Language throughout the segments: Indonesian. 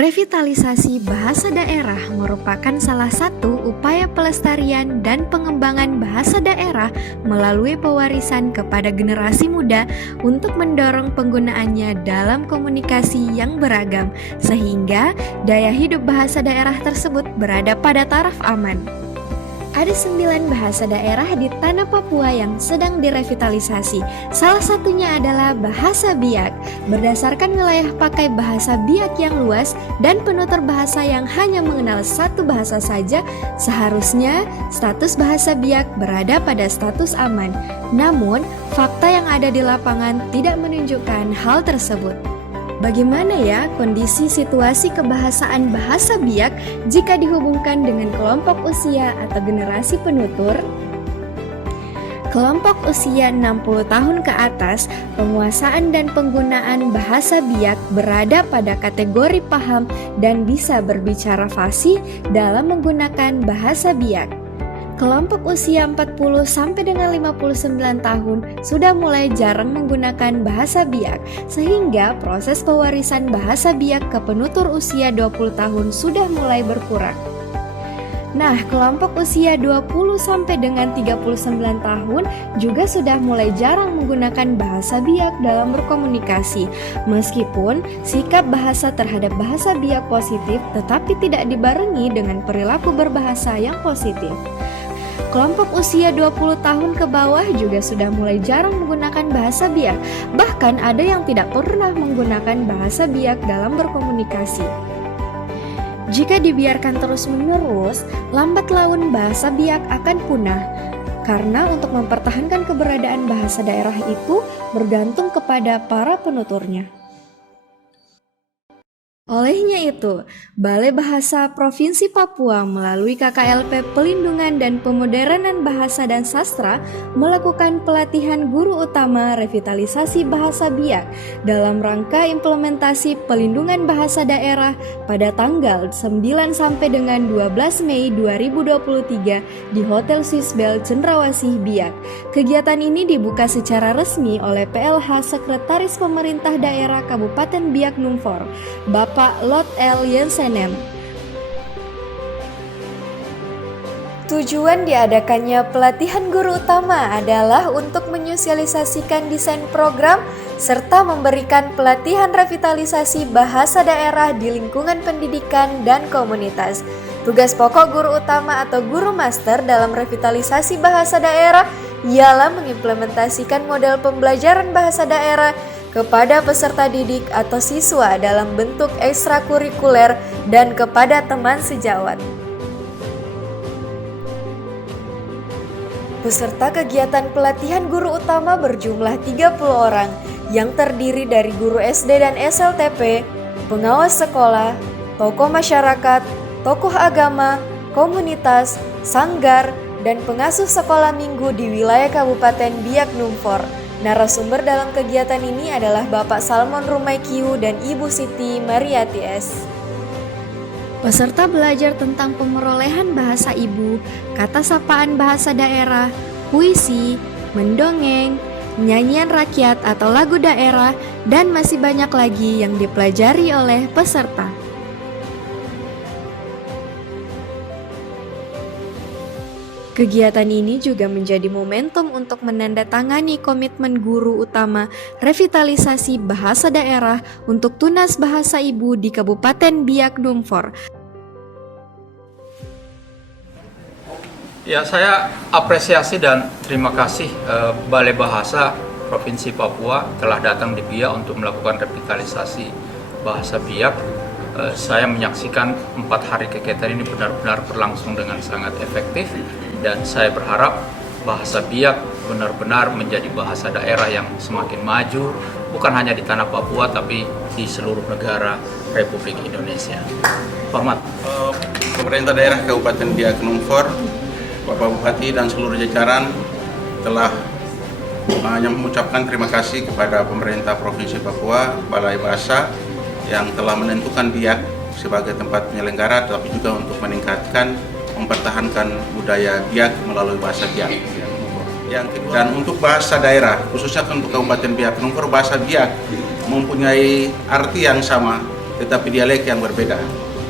Revitalisasi bahasa daerah merupakan salah satu upaya pelestarian dan pengembangan bahasa daerah melalui pewarisan kepada generasi muda untuk mendorong penggunaannya dalam komunikasi yang beragam, sehingga daya hidup bahasa daerah tersebut berada pada taraf aman. Ada 9 bahasa daerah di tanah Papua yang sedang direvitalisasi. Salah satunya adalah bahasa Biak. Berdasarkan wilayah pakai bahasa Biak yang luas dan penutur bahasa yang hanya mengenal satu bahasa saja, seharusnya status bahasa Biak berada pada status aman. Namun, fakta yang ada di lapangan tidak menunjukkan hal tersebut. Bagaimana ya kondisi situasi kebahasaan bahasa Biak jika dihubungkan dengan kelompok usia atau generasi penutur? Kelompok usia 60 tahun ke atas, penguasaan dan penggunaan bahasa Biak berada pada kategori paham dan bisa berbicara fasih dalam menggunakan bahasa Biak. Kelompok usia 40 sampai dengan 59 tahun sudah mulai jarang menggunakan bahasa Biak, sehingga proses pewarisan bahasa Biak ke penutur usia 20 tahun sudah mulai berkurang. Nah, kelompok usia 20 sampai dengan 39 tahun juga sudah mulai jarang menggunakan bahasa Biak dalam berkomunikasi. Meskipun sikap bahasa terhadap bahasa Biak positif, tetapi tidak dibarengi dengan perilaku berbahasa yang positif. Kelompok usia 20 tahun ke bawah juga sudah mulai jarang menggunakan bahasa Biak. Bahkan ada yang tidak pernah menggunakan bahasa Biak dalam berkomunikasi. Jika dibiarkan terus-menerus, lambat laun bahasa Biak akan punah. Karena untuk mempertahankan keberadaan bahasa daerah itu bergantung kepada para penuturnya. Olehnya itu, Balai Bahasa Provinsi Papua melalui KKLP Pelindungan dan Pemodernan Bahasa dan Sastra melakukan pelatihan guru utama revitalisasi bahasa Biak dalam rangka implementasi pelindungan bahasa daerah pada tanggal 9 sampai dengan 12 Mei 2023 di Hotel Swissbell Cendrawasih Biak. Kegiatan ini dibuka secara resmi oleh PLH Sekretaris Pemerintah Daerah Kabupaten Biak Numfor, Bapak Lot L. Yensenem. Tujuan diadakannya pelatihan guru utama adalah untuk menyosialisasikan desain program serta memberikan pelatihan revitalisasi bahasa daerah di lingkungan pendidikan dan komunitas. Tugas pokok guru utama atau guru master dalam revitalisasi bahasa daerah ialah mengimplementasikan model pembelajaran bahasa daerah kepada peserta didik atau siswa dalam bentuk ekstrakurikuler dan kepada teman sejawat. Peserta kegiatan pelatihan guru utama berjumlah 30 orang yang terdiri dari guru SD dan SLTP, pengawas sekolah, tokoh masyarakat, tokoh agama, komunitas, sanggar, dan pengasuh sekolah minggu di wilayah Kabupaten Biak Numfor. Narasumber dalam kegiatan ini adalah Bapak Salmon Rumaikiu dan Ibu Siti Mariati S. Peserta belajar tentang pemerolehan bahasa ibu, kata sapaan bahasa daerah, puisi, mendongeng, nyanyian rakyat atau lagu daerah, dan masih banyak lagi yang dipelajari oleh peserta. Kegiatan ini juga menjadi momentum untuk menandatangani komitmen guru utama revitalisasi bahasa daerah untuk Tunas Bahasa Ibu di Kabupaten Biak Numfor. Ya, saya apresiasi dan terima kasih Balai Bahasa Provinsi Papua telah datang di Biak untuk melakukan revitalisasi bahasa Biak. Saya menyaksikan 4 hari kegiatan ini benar-benar berlangsung dengan sangat efektif. Dan saya berharap bahasa Biak benar-benar menjadi bahasa daerah yang semakin maju, bukan hanya di tanah Papua, tapi di seluruh negara Republik Indonesia. Hormat. Pemerintah daerah Kabupaten Biak Numfor, Bapak Bupati dan seluruh jajaran telah mengucapkan terima kasih kepada pemerintah Provinsi Papua, Balai Bahasa, yang telah menentukan Biak sebagai tempat penyelenggara, tapi juga untuk meningkatkan, mempertahankan budaya Biak melalui bahasa Biak. Dan untuk bahasa daerah, khususnya untuk Kabupaten Biak Numfor, bahasa Biak mempunyai arti yang sama, tetapi dialek yang berbeda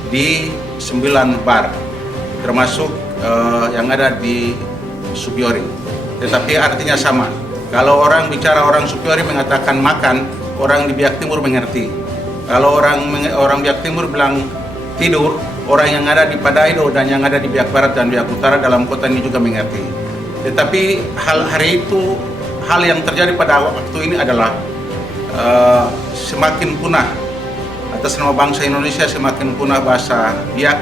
di 9 bar, termasuk yang ada di Supiori, tetapi artinya sama. Kalau orang bicara orang Supiori mengatakan makan, orang di Biak Timur mengerti. Kalau orang Biak Timur bilang tidur, orang yang ada di Padaido dan yang ada di Biak Barat dan Biak Utara dalam kota ini juga mengerti. Tetapi hal yang terjadi pada waktu ini adalah semakin punah, atas nama bangsa Indonesia semakin punah bahasa Biak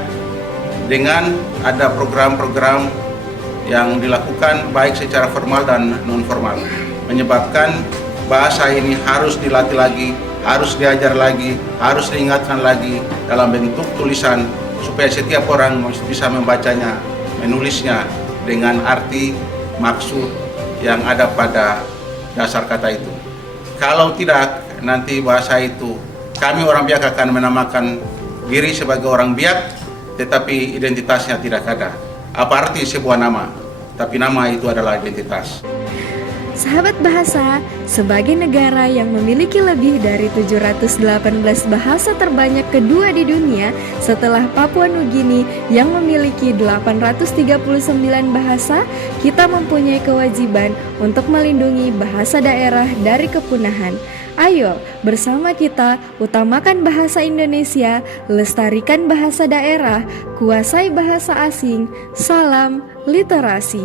dengan ada program-program yang dilakukan baik secara formal dan non formal, menyebabkan bahasa ini harus dilatih lagi, harus diajar lagi, harus diingatkan lagi dalam bentuk tulisan supaya setiap orang bisa membacanya, menulisnya dengan arti maksud yang ada pada dasar kata itu. Kalau tidak, nanti bahasa itu kami orang Biak akan menamakan diri sebagai orang Biak, tetapi identitasnya tidak ada. Apa arti sebuah nama? Tapi nama itu adalah identitas. Sahabat bahasa, sebagai negara yang memiliki lebih dari 718 bahasa terbanyak kedua di dunia setelah Papua Nugini yang memiliki 839 bahasa, kita mempunyai kewajiban untuk melindungi bahasa daerah dari kepunahan. Ayo, bersama kita utamakan bahasa Indonesia, lestarikan bahasa daerah, kuasai bahasa asing. Salam literasi.